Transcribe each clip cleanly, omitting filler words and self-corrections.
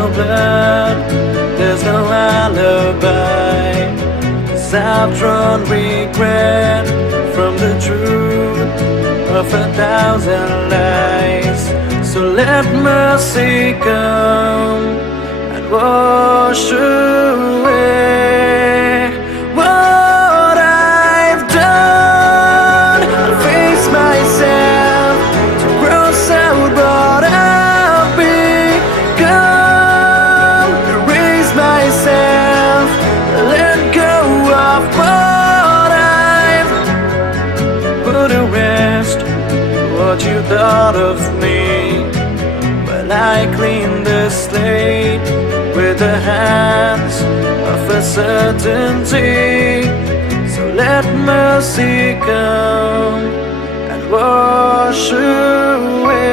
no blood, there's no alibi. 'Cause I've drawn regret from the truth of 1,000 lies. So let mercy come and wash away what I've done. I'll face myself to cross out what I've become. Erase myself, let go of what I've put to rest. What you thought of me, well, I cleaned the slate with the hands of a certainty. So let mercy come and wash away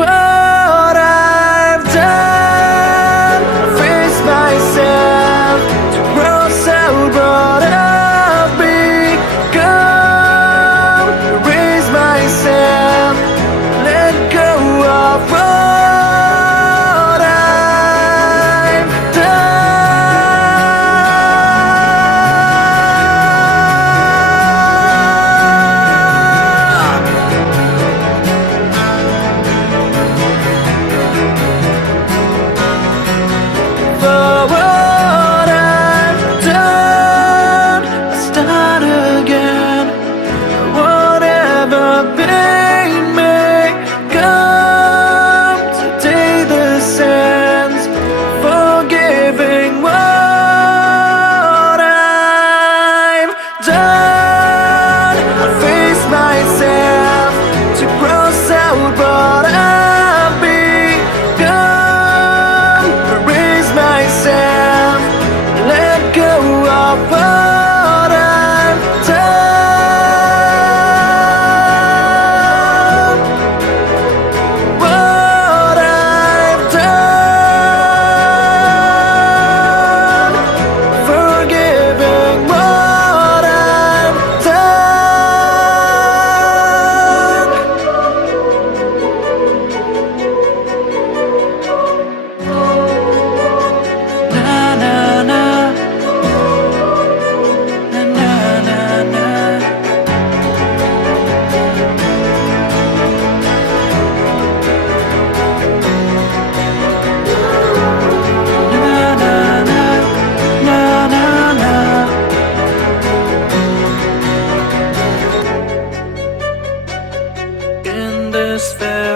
what I've done. I face myself to cross out what I've become. Erase myself, let go of what I've done. For what I've done, I start again. Whatever pain may come, today the sands forgiving what I've done. I face myself to cross out what I've become. Erase myself, let go of what I've done. What I've done, forgiving what I've done. Na na na, na na na na. Na na na, na na na. In this fair